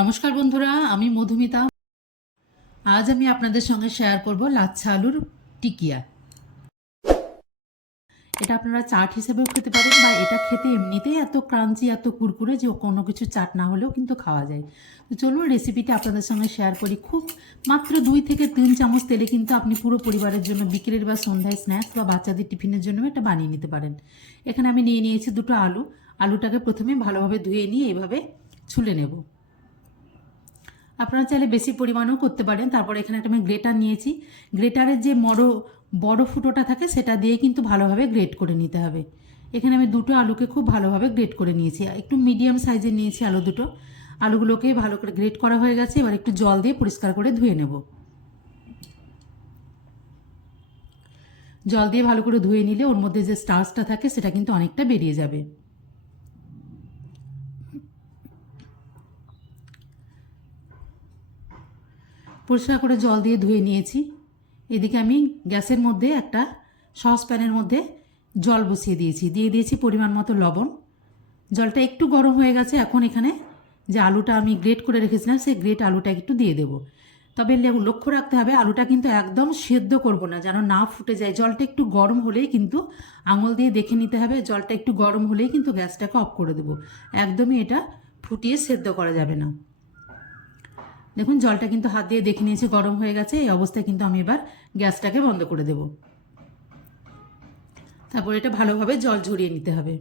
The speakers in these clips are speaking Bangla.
নমস্কার বন্ধুরা, আমি মধুমিতা। আজ আমি আপনাদের সঙ্গে শেয়ার করব লাচ্ছা আলুর টিকিয়া। এটা আপনারা চাট হিসেবেও খেতে পারেন, বা এটা খেতে এমনিতেই এত ক্রাঞ্চি, এত কুরকুরে যে কোনো কিছু চাট না হলেও কিন্তু খাওয়া যায়। তো চলুন রেসিপিটা আপনাদের সঙ্গে শেয়ার করি। খুব মাত্র 2 থেকে 3 চামচ তেলে কিন্তু আপনি পুরো পরিবারের জন্য বিকেলের বা সন্ধ্যায় স্ন্যাক্স বা বাচ্চাদের টিফিনের জন্য এটা বানিয়ে নিতে পারেন। এখানে আমি নিয়ে নিয়েছি 2টো আলু। আলুটাকে প্রথমে ভালোভাবে ধুয়ে নিয়ে এভাবে ছুলে নেব। আপনারা চাইলে বেশি পরিমাণও করতে পারেন। তারপর এখানে একটা আমি গ্রেটার নিয়েছি। গ্রেটারের যে বড় ফুটোটা থাকে সেটা দিয়ে কিন্তু ভালোভাবে গ্রেট করে নিতে হবে। এখানে আমি 2টো আলুকে খুব ভালোভাবে গ্রেট করে নিয়েছি। একটু মিডিয়াম সাইজের নিয়েছি আলু দুটো। আলুগুলোকে ভালো করে গ্রেট করা হয়ে গেছে। এবার একটু জল দিয়ে পরিষ্কার করে ধুয়ে নেব। জল দিয়ে ভালো করে ধুয়ে নিলে ওর মধ্যে যে স্টার্চটা থাকে সেটা কিন্তু অনেকটা বেরিয়ে যাবে। পরিষ্কার করে জল দিয়ে ধুয়ে নিয়েছি। এদিকে আমি গ্যাসের মধ্যে একটা সসপ্যানের মধ্যে জল বসিয়ে দিয়েছি পরিমাণ মতো লবণ। জলটা একটু গরম হয়ে গেছে। এখন এখানে যে আলুটা আমি গ্রেট করে রেখেছিলাম সেই গ্রেট আলুটা একটু দিয়ে দেব। তবে লক্ষ্য রাখতে হবে আলুটা কিন্তু একদম সেদ্ধ করব না, যেন না ফুটে যায়। জলটা একটু গরম হলেই কিন্তু আঙুল দিয়ে দেখে নিতে হবে। জলটা একটু গরম হলেই কিন্তু গ্যাসটাকে অফ করে দেবো। একদমই এটা ফুটিয়ে সেদ্ধ করা যাবে না। দেখুন জলটা কিন্তু হাত দিয়ে দেখে নিয়েছি গরম হয়ে গেছে। এই অবস্থায় কিন্তু আমি এবার গ্যাসটাকে বন্ধ করে দেব। তারপর এটা ভালোভাবে জল ঝরিয়ে নিতে হবে।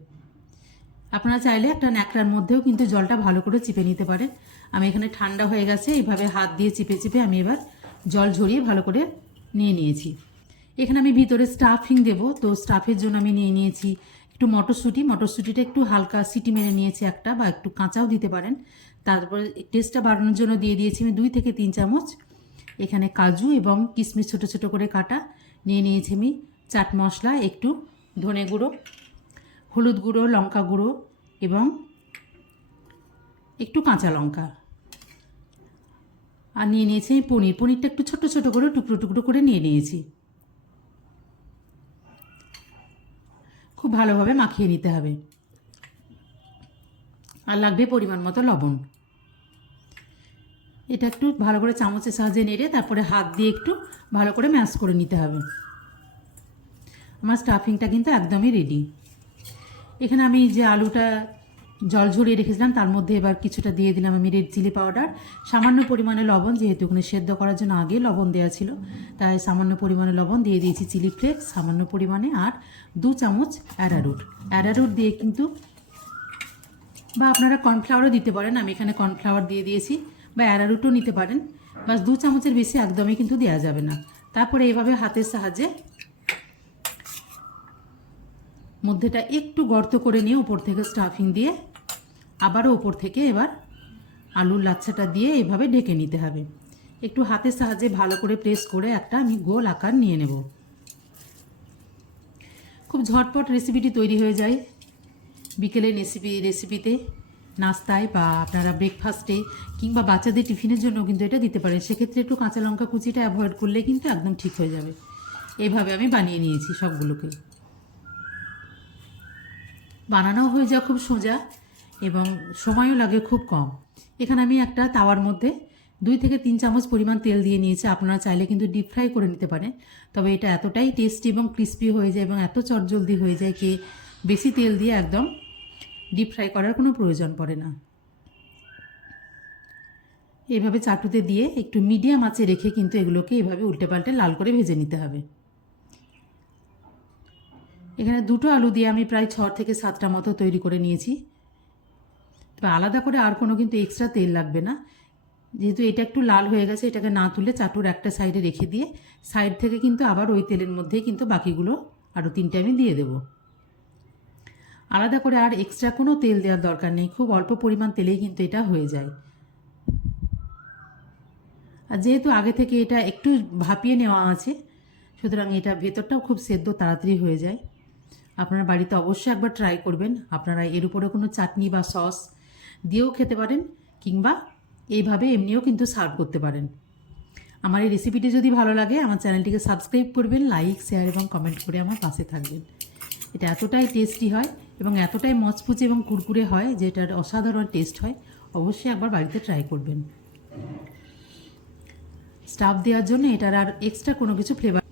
আপনারা চাইলে একটা ন্যাকড়ার মধ্যেও কিন্তু জলটা ভালো করে চিপে নিতে পারেন। আমি এখানে ঠান্ডা হয়ে গেছে, এইভাবে হাত দিয়ে চিপে চিপে আমি এবার জল ঝরিয়ে ভালো করে নিয়ে নিয়েছি। এখানে আমি ভিতরে স্টাফিং দেব। তো স্টাফের জন্য আমি নিয়ে নিয়েছি একটু মটরশুঁটিটা একটু হালকা সিটি মেরে নিয়েছি একটা, বা একটু কাঁচাও দিতে পারেন। তারপরে টেস্টটা বাড়ানোর জন্য দিয়ে দিয়েছি আমি 2 থেকে 3 চামচ এখানে কাজু এবং কিশমিশ ছোটো ছোটো করে কাটা। নিয়ে নিয়েছি আমি চাট মশলা, একটু ধনে গুঁড়ো, হলুদ গুঁড়ো, লঙ্কা গুঁড়ো এবং একটু কাঁচা লঙ্কা। আর নিয়ে নিয়েছি পনিরটা একটু ছোটো ছোটো করে টুকরো টুকরো করে নিয়ে নিয়েছি। খুব ভালোভাবে মাখিয়ে নিতে হবে। আর লাগবে পরিমাণ মতো লবণ। এটা একটু ভালো করে চামচের সাহায্যে নেড়ে তারপরে হাত দিয়ে একটু ভালো করে ম্যাশ করে নিতে হবে। আমার স্টাফিংটা কিন্তু একদমই রেডি। এখানে আমি যে আলুটা জল ঝরিয়ে রেখেছিলাম তার মধ্যে এবার কিছুটা দিয়ে দিলাম আমি রেড চিলি পাউডার, সামান্য পরিমাণে লবণ, যেহেতু ওখানে সেদ্ধ করার জন্য আগে লবণ দেওয়া ছিল তাই সামান্য পরিমাণে লবণ দিয়ে দিয়েছি, চিলি ফ্লেক্স সামান্য পরিমাণে, আর 2 চামচ অ্যারারুট দিয়ে কিন্তু, বা আপনারা কর্নফ্লাওয়ারও দিতে পারেন। আমি এখানে কর্নফ্লাওয়ার দিয়ে দিয়েছি, বা অ্যারারুটও নিতে পারেন। বাস 2 চামচের বেশি একদমই কিন্তু দেওয়া যাবে না। তারপরে এইভাবে হাতের সাহায্যে মধ্যেটা একটু গর্ত করে নিয়ে উপর থেকে স্টাফিং দিয়ে আবারও উপর থেকে এবার আলুর লাচ্ছাটা দিয়ে এভাবে ঢেকে নিতে হবে। একটু হাতের সাহায্যে ভালো করে প্রেস করে একটা আমি গোল আকার নিয়ে নেব। খুব ঝটপট রেসিপিটি তৈরি হয়ে যায় বিকেলের রেসিপিতে, নাস্তায় বা আপনারা ব্রেকফাস্টে কিংবা বাচ্চাদের টিফিনের জন্য কিন্তু এটা দিতে পারেন। সেক্ষেত্রে একটু কাঁচা লঙ্কা কুচিটা অ্যাভয়েড করলে কিন্তু একদম ঠিক হয়ে যাবে। এইভাবে আমি বানিয়ে নিয়েছি সবগুলোকে। বানানোও হয়ে যায় খুব সোজা এবং সময়ও লাগে খুব কম। এখানে আমি একটা তাওয়ার মধ্যে 2 থেকে 3 চামচ পরিমাণ তেল দিয়ে নিয়েছি। আপনারা চাইলে কিন্তু ডিপ ফ্রাই করে নিতে পারেন, তবে এটা এতটাই টেস্টি এবং ক্রিস্পি হয়ে যায় এবং এত চটজলদি হয়ে যায় কি বেশি তেল দিয়ে একদম ডিপ ফ্রাই করার কোনো প্রয়োজন পড়ে না। এভাবে চাটুতে দিয়ে একটু মিডিয়াম আঁচে রেখে কিন্তু এগুলোকে এভাবে উল্টে পাল্টে লাল করে ভেজে নিতে হবে। এখানে 2টো আলু দিয়ে আমি প্রায় 6 থেকে 7টা মতো তৈরি করে নিয়েছি। তবে আলাদা করে আর কোনো কিন্তু এক্সট্রা তেল লাগবে না। যেহেতু এটা একটু লাল হয়ে গেছে, এটাকে না তুলে চাটুর একটা সাইডে রেখে দিয়ে সাইড থেকে কিন্তু আবার ওই তেলের মধ্যেই কিন্তু বাকিগুলো আরও 3টে আমি দিয়ে দেব। আলাদা করে আর এক্সট্রা কোনো তেল দেওয়ার দরকার নেই, খুব অল্প পরিমাণ তেলেই কিন্তু এটা হয়ে যায়। আর যেহেতু আগে থেকে এটা একটু ভাপিয়ে নেওয়া আছে, সুতরাং এটা ভেতরটাও খুব সেদ্ধ তাড়াতাড়ি হয়ে যায়। আপনারা বাড়িতে অবশ্যই একবার ট্রাই করবেন। আপনারা এর উপরে কোনো চাটনি বা সস দিয়েও খেতে পারেন, কিংবা এইভাবে এমনিও কিন্তু সার্ভ করতে পারেন। আমার এই রেসিপিটি যদি ভালো লাগে আমার চ্যানেলটিকে সাবস্ক্রাইব করবেন, লাইক, শেয়ার এবং কমেন্ট করে আমার পাশে থাকবেন। এটা এতটাই টেস্টি হয় এবং এতটাই মচমচে এবং কুরকুরে হয় যে এটার অসাধারণ টেস্ট হয়। অবশ্যই একবার বাড়িতে ট্রাই করবেন। স্টাফ দেওয়ার জন্য এটার আর এক্সট্রা কোনো কিছু ফ্লেভার